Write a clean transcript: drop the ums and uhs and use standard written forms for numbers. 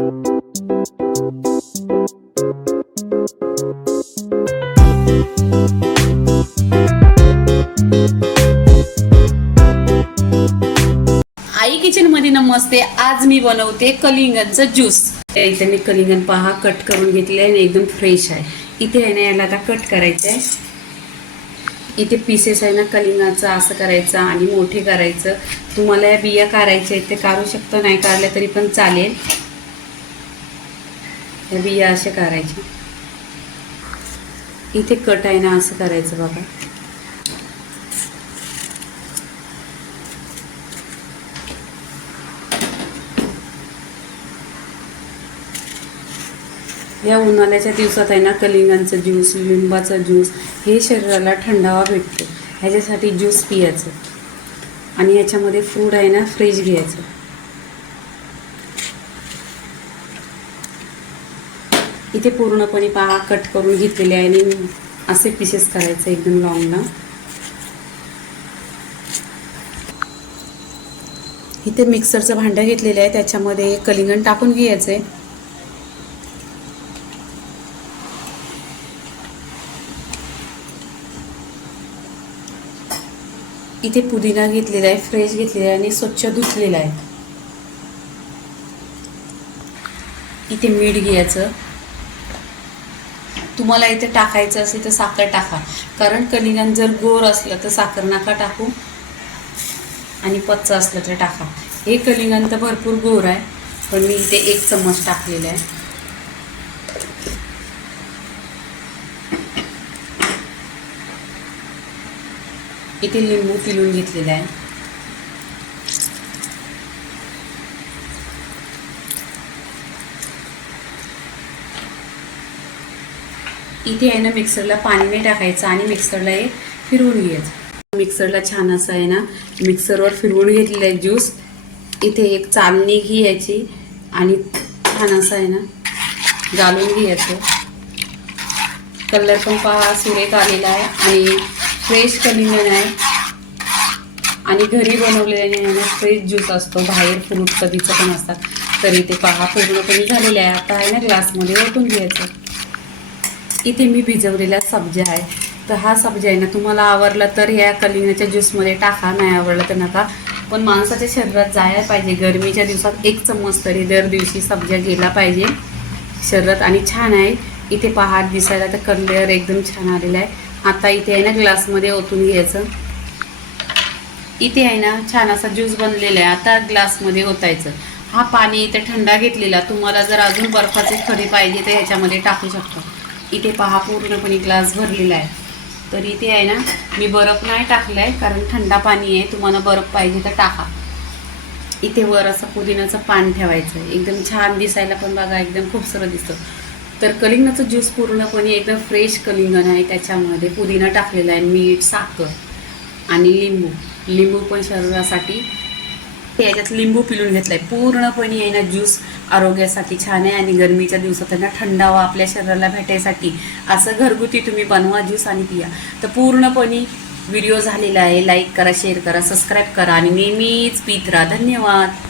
आई kitchen मध्ये नमस्ते। आज मी बनवते कलिंगडचा ज्यूस। इथे मी कलिंगड पहा कट करून घेतले आणि एकदम फ्रेश आहे। इथे आहे ना याला आता कट करायचं आहे। इथे पीसेस आहे ना कलिंगडचा असं करायचं आणि मोठे करायचं। तुम्हाला या बिया काढायच्या आहेत ते काढू शकता, नाही काढल्या तरी पण चालेल। या बिया अशा काढायच्या। इथे कट आहे ना असं करायचं बघा। या उन्हाळ्याच्या दिवसात आहे ना कलिंगडचा ज्यूस, लिंबाचा ज्यूस हे शरीराला थंडावा भेटतो। ह्याच्यासाठी ज्यूस पियाचं आणि याच्यामध्ये फ्रूट आहे ना फ्रेश घ्यायचं। इथे पूर्णपणे पहा कट करून घेतलेले आहे आणि असे पीसेस करायचे एकदम लॉंगला। इथे मिक्सरचं भांडं घेतलेलं आहे, त्याच्यामध्ये कलिंगड टाकून घ्यायचं आहे। इथे पुदिना घेतलेला आहे, फ्रेश घेतलेला आहे आणि स्वच्छ धुतलेला आहे। इथे मीठ घ्यायचं। तुम्हाला इथे टाकायचं असेल तर साखर टाका, कारण कलिंगड जर गोड असलं तर साखर नका टाकू आणि पच्चं असलं तर टाका। हे कलिंगड तर भरपूर गोड आहे, पण मी इथे 1 चम्मच टाकलेला आहे। इथे लिंबू पिळून घेतलेला आहे। इथे आहे ना मिक्सरला पाणी नाही टाकायचं आणि मिक्सरला हे फिरवून घ्यायचं। मिक्सरला छान असं आहे ना मिक्सरवर फिरवून घेतलेलं आहे ज्यूस। इथे एक चालणी घ्यायची आणि छान असं आहे ना घालून घ्यायचं। कलर पण पहा सुरेख आलेला आहे आणि फ्रेश कलिंगड आहे आणि घरी बनवलेला फ्रेश ज्यूस असतो। बाहेर फ्रूट कधीचं पण असतात, तरी ते पहा पूर्णपणे झालेलं आहे। आता आहे ना ग्लासमध्ये ओतून घ्यायचं। इथे मी भिजवलेला सब्जा आहे, तर हा सब्जा आहे ना तुम्हाला आवडला तर या कलिंगडच्या ज्यूसमध्ये टाका, नाही आवडला तर नका। पण माणसाच्या शरीरात जायला पाहिजे। गरमीच्या दिवसात 1 चम्मच तरी दर दिवशी सब्जा गेला पाहिजे शरीरात आणि छान आहे। इथे पहा दिसायला तर कलर एकदम छान आलेला आहे। आता इथे आहे ना ग्लासमध्ये ओतून घ्यायचं। इथे आहे ना छान असा ज्यूस बनलेला आहे, आता ग्लासमध्ये ओतायचं। हा पाणी इथे थंडा घेतलेला, तुम्हाला जर अजून बर्फाचे खडे पाहिजे तर ह्याच्यामध्ये टाकू शकता। इथे पहा पूर्णपणे ग्लास भरलेला आहे, तर इथे आहे ना मी बर्फ नाही टाकला आहे कारण थंडा पाणी आहे। तुम्हाला बर्फ पाहिजे तर टाका। इथे वर असं पुदिन्याचं पान ठेवायचं, एकदम छान दिसायला पण बघा एकदम खूपसुरत दिसतं। तर कलिंगडचा ज्यूस पूर्णपणे एकदम फ्रेश कलिंगड आहे, त्याच्यामध्ये पुदिना टाकलेला आहे, मीठ, साखर आणि लिंबू पण शरीरासाठी याच्यात लिंबू पिळून घेतलाय। पूर्णपणे आहे ना ज्यूस आरोग्यासाठी छान आहे आणि गरमीच्या दिवसात ना थंडावा आपल्या शरीराला भेटायसाठी असं घरगुती तुम्ही बनवा ज्यूस आणि पिया। तर पूर्णपणे व्हिडिओ झालेला आहे, लाईक करा, शेअर करा, सबस्क्राईब करा आणि नेहमीच पीत राहा। धन्यवाद।